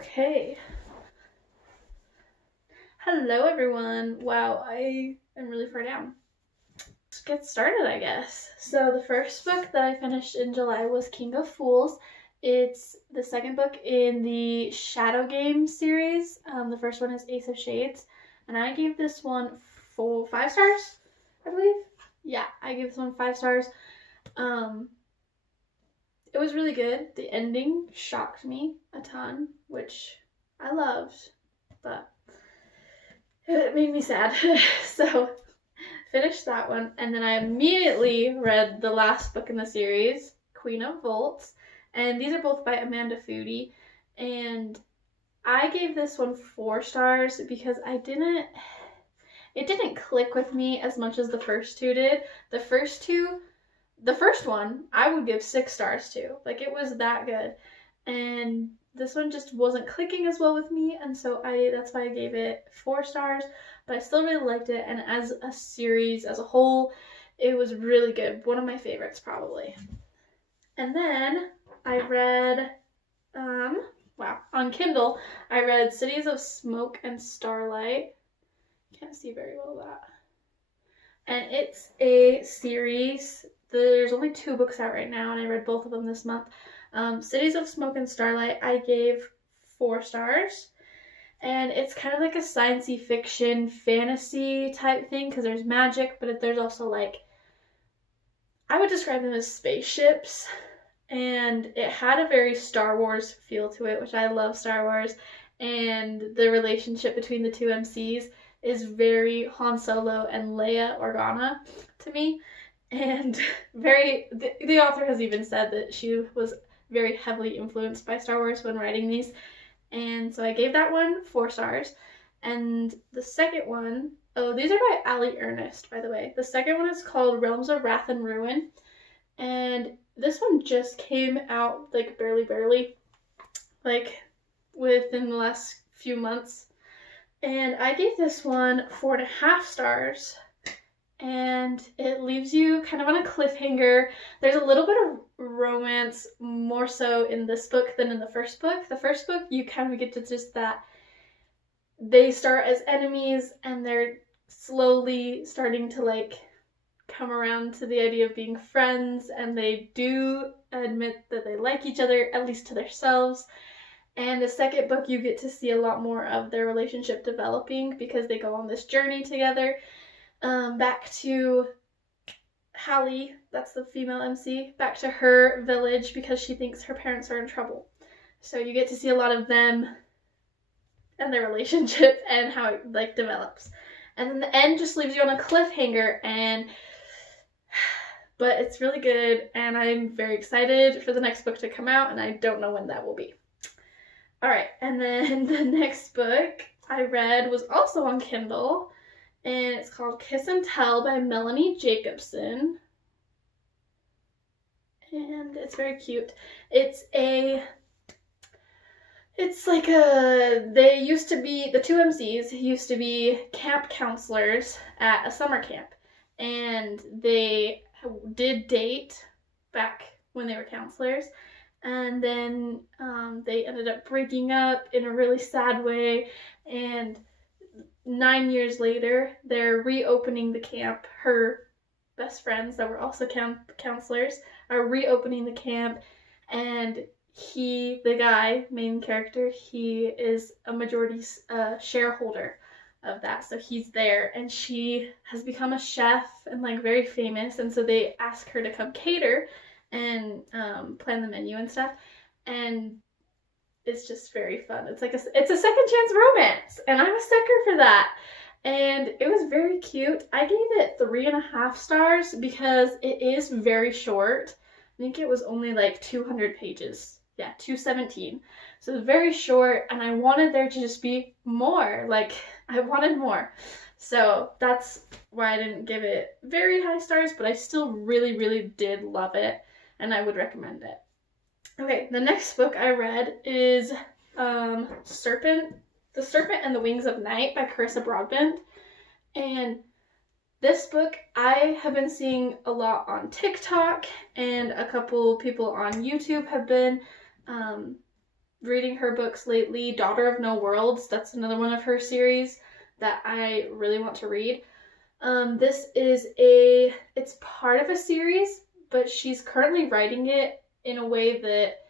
Okay. Hello, everyone. Wow, I am really far down. Let's get started, I guess. So, the first book that I finished in July was King of Fools. It's the second book in the Shadow Game series. The first one is Ace of Shades. And I gave this one 5 stars, I believe. Yeah, I gave this one 5 stars. It was really good. The ending shocked me a ton, which I loved, but it made me sad. So finished that one, and then I immediately read the last book in the series, Queen of Volts, and these are both by Amanda Foody, and I gave this one 4 stars because it didn't click with me as much as the first two did. The first one I would give 6 stars to. Like, it was that good. And this one just wasn't clicking as well with me, and so that's why I gave it 4 stars, but I still really liked it, and as a series as a whole, it was really good. One of my favorites, probably. And then I read on Kindle, I read Cities of Smoke and Starlight. Can't see very well that. And it's a series. There's only 2 books out right now, and I read both of them this month. Cities of Smoke and Starlight, I gave 4 stars. And it's kind of like a science-y fiction fantasy type thing because there's magic, but there's also, like, I would describe them as spaceships. And it had a very Star Wars feel to it, which I love Star Wars. And the relationship between the 2 MCs is very Han Solo and Leia Organa to me. And the author has even said that she was very heavily influenced by Star Wars when writing these. And so I gave that one 4 stars. And the second one, these are by Allie Ernest, by the way. The second one is called Realms of Wrath and Ruin. And this one just came out, like, barely, like, within the last few months. And I gave this one 4.5 stars. And it leaves you kind of on a cliffhanger. There's a little bit of romance, more so in this book than in the first book. The first book, you kind of get to just that they start as enemies and they're slowly starting to, like, come around to the idea of being friends, and they do admit that they like each other, at least to themselves. And the second book, you get to see a lot more of their relationship developing because they go on this journey together. Back to Hallie, that's the female MC, back to her village because she thinks her parents are in trouble. So you get to see a lot of them and their relationship and how it, like, develops. And then the end just leaves you on a cliffhanger, but it's really good, and I'm very excited for the next book to come out, and I don't know when that will be. Alright, and then the next book I read was also on Kindle, and it's called Kiss and Tell by Melanie Jacobson. And it's very cute. The 2 MCs used to be camp counselors at a summer camp. And they did date back when they were counselors. And then they ended up breaking up in a really sad way. And 9 years later, they're reopening the camp. Her best friends that were also camp counselors are reopening the camp, and the guy, main character, he is a majority shareholder of that, so he's there, and she has become a chef and, like, very famous, and so they ask her to come cater and plan the menu and stuff, and it's just very fun. It's like it's a second chance romance, and I'm a sucker for that. And it was very cute. I gave it 3.5 stars because it is very short. I think it was only like 200 pages. Yeah, 217. So it was very short, and I wanted there to just be more. Like, I wanted more. So that's why I didn't give it very high stars, but I still really, really did love it, and I would recommend it. Okay, the next book I read is The Serpent and the Wings of Night by Carissa Broadbent. And this book I have been seeing a lot on TikTok, and a couple people on YouTube have been reading her books lately. Daughter of No Worlds, that's another one of her series that I really want to read. It's part of a series, but she's currently writing it in a way that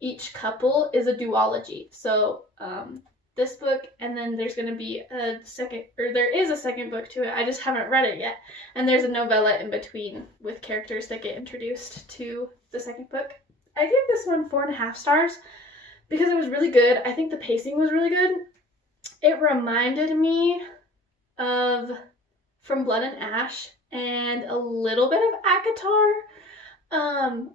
each couple is a duology. So, this book, and then there's going to be there is a second book to it. I just haven't read it yet. And there's a novella in between with characters that get introduced to the second book. I gave this one 4.5 stars because it was really good. I think the pacing was really good. It reminded me of From Blood and Ash and a little bit of ACOTAR.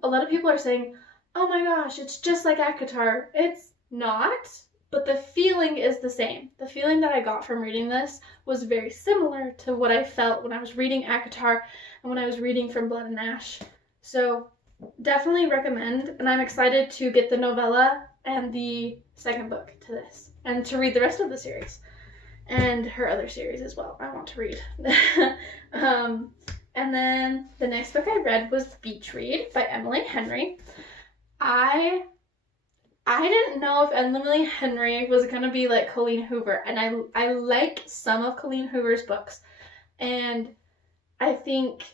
A lot of people are saying, oh my gosh, it's just like ACOTAR. It's not, but the feeling is the same. The feeling that I got from reading this was very similar to what I felt when I was reading ACOTAR and when I was reading From Blood and Ash. So definitely recommend, and I'm excited to get the novella and the second book to this, and to read the rest of the series, and her other series as well. I want to read. And then the next book I read was Beach Read by Emily Henry. I didn't know if Emily Henry was going to be like Colleen Hoover, and I like some of Colleen Hoover's books, and I think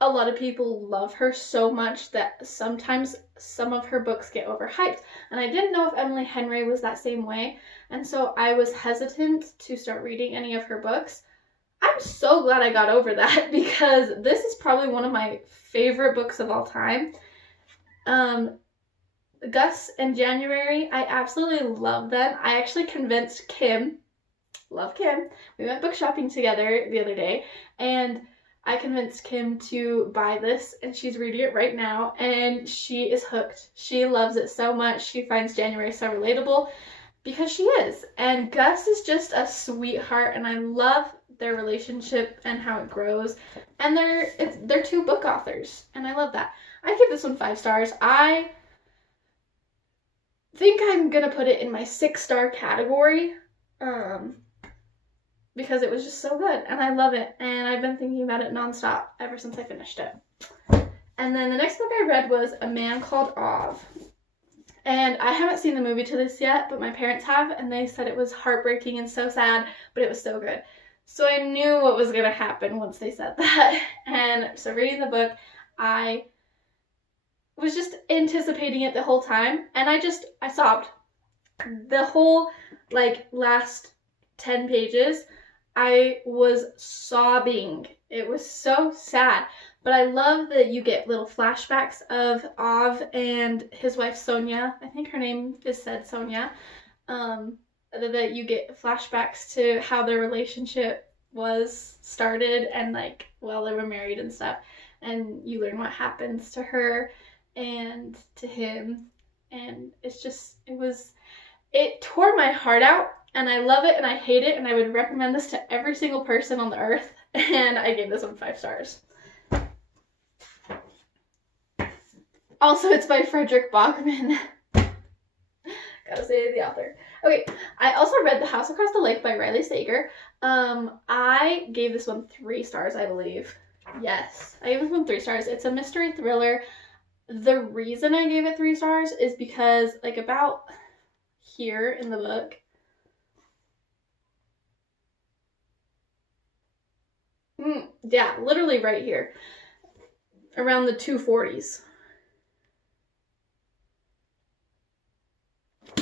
a lot of people love her so much that sometimes some of her books get overhyped, and I didn't know if Emily Henry was that same way, and so I was hesitant to start reading any of her books. I'm so glad I got over that, because this is probably one of my favorite books of all time. Gus and January, I absolutely love them. I actually convinced Kim, love Kim, we went book shopping together the other day, and I convinced Kim to buy this, and she's reading it right now, and she is hooked. She loves it so much. She finds January so relatable, because she is. And Gus is just a sweetheart, and I love their relationship and how it grows. And they're two book authors, and I love that. I give this one 5 stars. I think I'm gonna put it in my 6-star category, because it was just so good, and I love it, and I've been thinking about it nonstop ever since I finished it. And then the next book I read was A Man Called Ov. And I haven't seen the movie to this yet, but my parents have, and they said it was heartbreaking and so sad, but it was so good. So I knew what was going to happen once they said that. And so reading the book, I was just anticipating it the whole time, and I sobbed. The whole, last 10 pages, I was sobbing. It was so sad. But I love that you get little flashbacks of Ov and his wife Sonia. I think her name is said Sonia. That you get flashbacks to how their relationship was started and while they were married and stuff. And you learn what happens to her and to him. And it tore my heart out. And I love it and I hate it, and I would recommend this to every single person on the earth. And I gave this one 5 stars. Also, it's by Frederick Bachman. Gotta say the author. Okay, I also read The House Across the Lake by Riley Sager. I gave this one 3 stars, I believe. Yes, I gave this one 3 stars. It's a mystery thriller. The reason I gave it 3 stars is because, about here in the book, yeah, literally right here, around the 240s.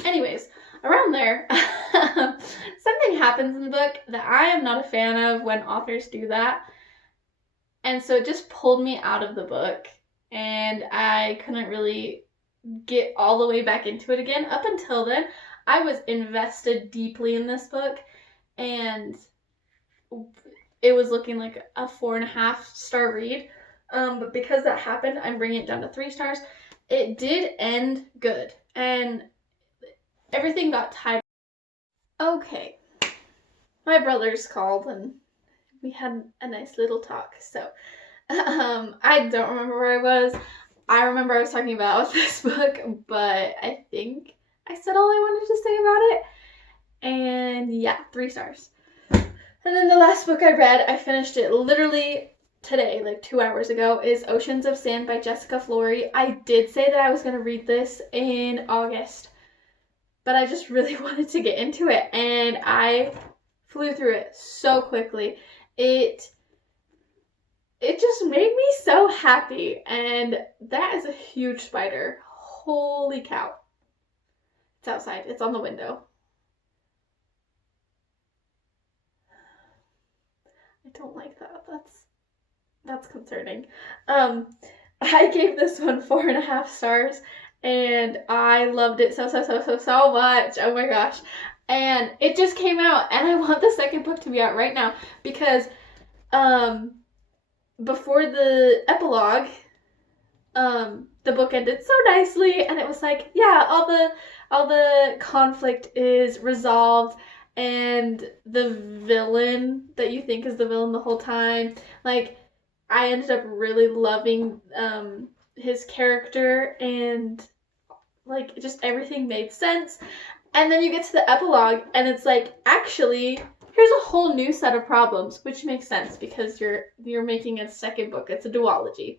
Anyways, around there, something happens in the book that I am not a fan of when authors do that. And so it just pulled me out of the book, and I couldn't really get all the way back into it again. Up until then, I was invested deeply in this book, and it was looking like a 4.5 star read. But because that happened, I'm bringing it down to 3 stars. It did end good, and everything got tied. Okay, my brothers called and we had a nice little talk. So I don't remember where I was. I remember I was talking about this book, but I think I said all I wanted to say about it. And yeah, 3 stars. And then the last book I read, I finished it literally today, 2 hours ago, is Oceans of Sand by Jessica Flory. I did say that I was going to read this in August, but I just really wanted to get into it, and I flew through it so quickly. It just made me so happy, and that is a huge spider. Holy cow. It's outside. It's on the window. I don't like that. That's concerning. I gave this one 4.5 stars, and I loved it so much. Oh my gosh. And it just came out, and I want the second book to be out right now, because before the epilogue, the book ended so nicely, and it was like, yeah, all the conflict is resolved, and the villain that you think is the villain the whole time, like, I ended up really loving his character, and like just everything made sense. And then you get to the epilogue, and it's like, actually, here's a whole new set of problems, which makes sense because you're making a second book. It's a duology.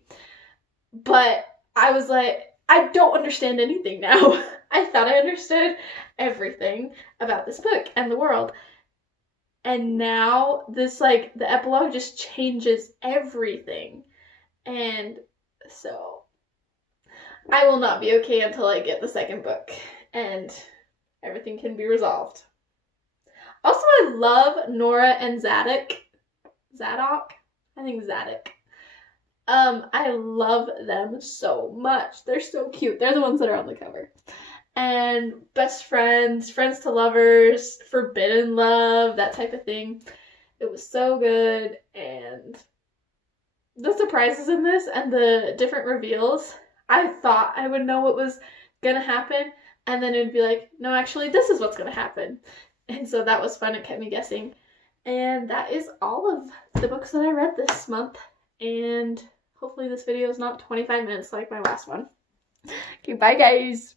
But I was like, I don't understand anything now. I thought I understood everything about this book and the world. And now this, like, the epilogue just changes everything. And so I will not be okay until I get the second book and everything can be resolved. Also, I love Nora and Zadok. Zadok? I think Zadok. I love them so much. They're so cute. They're the ones that are on the cover. And best friends, friends to lovers, forbidden love, that type of thing. It was so good, and the surprises in this and the different reveals, I thought I would know what was gonna happen, and then it would be like, no, actually, this is what's gonna happen. And so that was fun. It kept me guessing. And that is all of the books that I read this month, and hopefully this video is not 25 minutes like my last one. Okay, bye guys!